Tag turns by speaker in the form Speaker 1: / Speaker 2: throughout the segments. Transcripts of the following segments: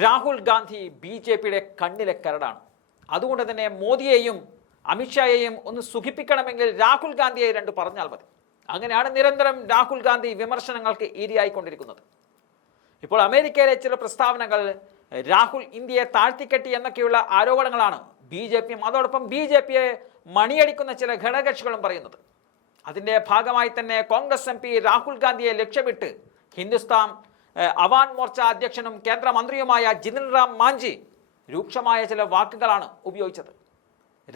Speaker 1: Rahul Gandhi B J പിയുടെ കണ്ണിലെ കരടാണ്. അതുകൊണ്ട് തന്നെ മോദിയെയും അമിത്ഷായെയും ഒന്ന് സുഖിപ്പിക്കണമെങ്കിൽ രാഹുൽ ഗാന്ധിയെ രണ്ട് പറഞ്ഞാൽ മതി. അങ്ങനെയാണ് നിരന്തരം രാഹുൽ ഗാന്ധി വിമർശനങ്ങൾക്ക് ഇരയായിക്കൊണ്ടിരിക്കുന്നത്. ഇപ്പോൾ അമേരിക്കയിലെ ചില പ്രസ്താവനകൾ രാഹുൽ ഇന്ത്യയെ താഴ്ത്തിക്കെട്ടി എന്നൊക്കെയുള്ള ആരോപണങ്ങളാണ് ബി ജെ പിയും അതോടൊപ്പം ബി ജെ പിയെ മണിയടിക്കുന്ന ചില ഘടകക്ഷികളും പറയുന്നത്. അതിന്റെ ഭാഗമായി തന്നെ കോൺഗ്രസ് എം രാഹുൽ ഗാന്ധിയെ ലക്ഷ്യമിട്ട് ഹിന്ദുസ്ഥാൻ അവാൻ മോർച്ച അധ്യക്ഷനും കേന്ദ്രമന്ത്രിയുമായ ജിതിൻ റാം മാഞ്ചി രൂക്ഷമായ ചില വാക്കുകളാണ് ഉപയോഗിച്ചത്.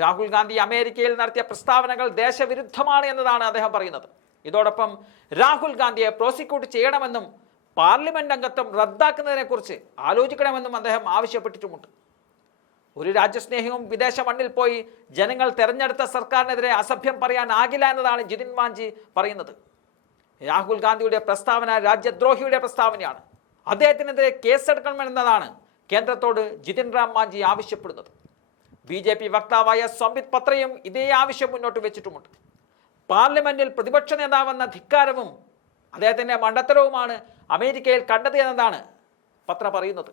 Speaker 1: രാഹുൽ ഗാന്ധി അമേരിക്കയിൽ നടത്തിയ പ്രസ്താവനകൾ ദേശവിരുദ്ധമാണ് എന്നതാണ് അദ്ദേഹം പറയുന്നത്. ഇതോടൊപ്പം രാഹുൽ ഗാന്ധിയെ പ്രോസിക്യൂട്ട് ചെയ്യണമെന്നും പാർലമെന്റ് അംഗത്വം റദ്ദാക്കുന്നതിനെക്കുറിച്ച് ആലോചിക്കണമെന്നും അദ്ദേഹം ആവശ്യപ്പെട്ടിട്ടുമുണ്ട്. ഒരു രാജ്യസ്നേഹിയും വിദേശ മണ്ണിൽ പോയി ജനങ്ങൾ തെരഞ്ഞെടുത്ത സർക്കാരിനെതിരെ അസഭ്യം പറയാനാകില്ല എന്നതാണ് ജിതിൻ മാഞ്ചി പറയുന്നത്. രാഹുൽ ഗാന്ധിയുടെ പ്രസ്താവന രാജ്യദ്രോഹിയുടെ പ്രസ്താവനയാണ്. അദ്ദേഹത്തിനെതിരെ കേസെടുക്കണമെന്നതാണ് കേന്ദ്രത്തോട് ജിതിൻ റാം മാഞ്ചി ആവശ്യപ്പെടുന്നത്. ബി ജെ പി വക്താവായ സംബിത് പത്രയും ഇതേ ആവശ്യം മുന്നോട്ട് വെച്ചിട്ടുമുണ്ട്. പാർലമെന്റിൽ പ്രതിപക്ഷ നേതാവെന്ന ധിക്കാരവും അദ്ദേഹത്തിന്റെ മണ്ടത്തരവുമാണ് അമേരിക്കയിൽ കണ്ടത് എന്നതാണ് പത്ര പറയുന്നത്.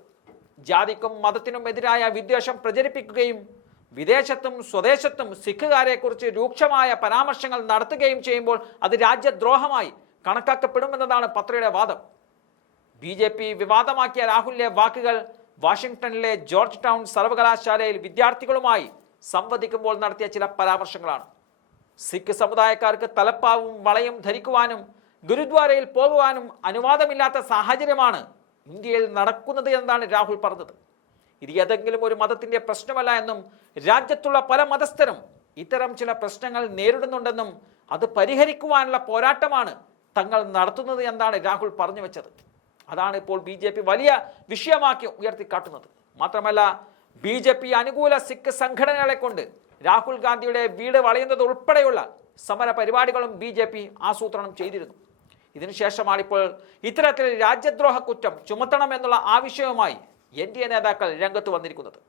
Speaker 1: ജാതിക്കും മതത്തിനും എതിരായ വിദ്വേഷം പ്രചരിപ്പിക്കുകയും വിദേശത്തും സ്വദേശത്തും സിഖുകാരെക്കുറിച്ച് രൂക്ഷമായ പരാമർശങ്ങൾ നടത്തുകയും ചെയ്യുമ്പോൾ അത് രാജ്യദ്രോഹമായി കണക്കാക്കപ്പെടുമെന്നതാണ് പത്രയുടെ വാദം. ബി ജെ പി വിവാദമാക്കിയ രാഹുലിന്റെ വാക്കുകൾ വാഷിംഗ്ടണിലെ ജോർജ് ടൗൺ സർവകലാശാലയിൽ വിദ്യാർത്ഥികളുമായി സംവദിക്കുമ്പോൾ നടത്തിയ ചില പരാമർശങ്ങളാണ്. സിഖ് സമുദായക്കാർക്ക് തലപ്പാവും വളയും ധരിക്കുവാനും ഗുരുദ്വാരയിൽ പോകുവാനും അനുവാദമില്ലാത്ത സാഹചര്യമാണ് ഇന്ത്യയിൽ നടക്കുന്നത് എന്നാണ് രാഹുൽ പറഞ്ഞത്. ഇത് ഏതെങ്കിലും ഒരു മതത്തിന്റെ പ്രശ്നമല്ല എന്നും രാജ്യത്തുള്ള പല മതസ്ഥരും ഇത്തരം ചില പ്രശ്നങ്ങൾ നേരിടുന്നുണ്ടെന്നും അത് പരിഹരിക്കുവാനുള്ള പോരാട്ടമാണ് തങ്ങൾ നടത്തുന്നത് എന്താണ് രാഹുൽ പറഞ്ഞു വെച്ചത്? അതാണ് ഇപ്പോൾ ബി ജെ പി വലിയ വിഷയമാക്കി ഉയർത്തിക്കാട്ടുന്നത്. മാത്രമല്ല ബി ജെ പി അനുകൂല സിഖ് സംഘടനകളെ കൊണ്ട് രാഹുൽ ഗാന്ധിയുടെ വീട് വളയുന്നത് ഉൾപ്പെടെയുള്ള സമര പരിപാടികളും ബി ജെ പി ആസൂത്രണം ചെയ്തിരുന്നു. ഇതിനുശേഷമാണ് ഇപ്പോൾ ഇത്തരത്തിൽ രാജ്യദ്രോഹ കുറ്റം ചുമത്തണമെന്നുള്ള ആവശ്യവുമായി എൻ ഡി എ നേതാക്കൾ രംഗത്ത് വന്നിരിക്കുന്നത്.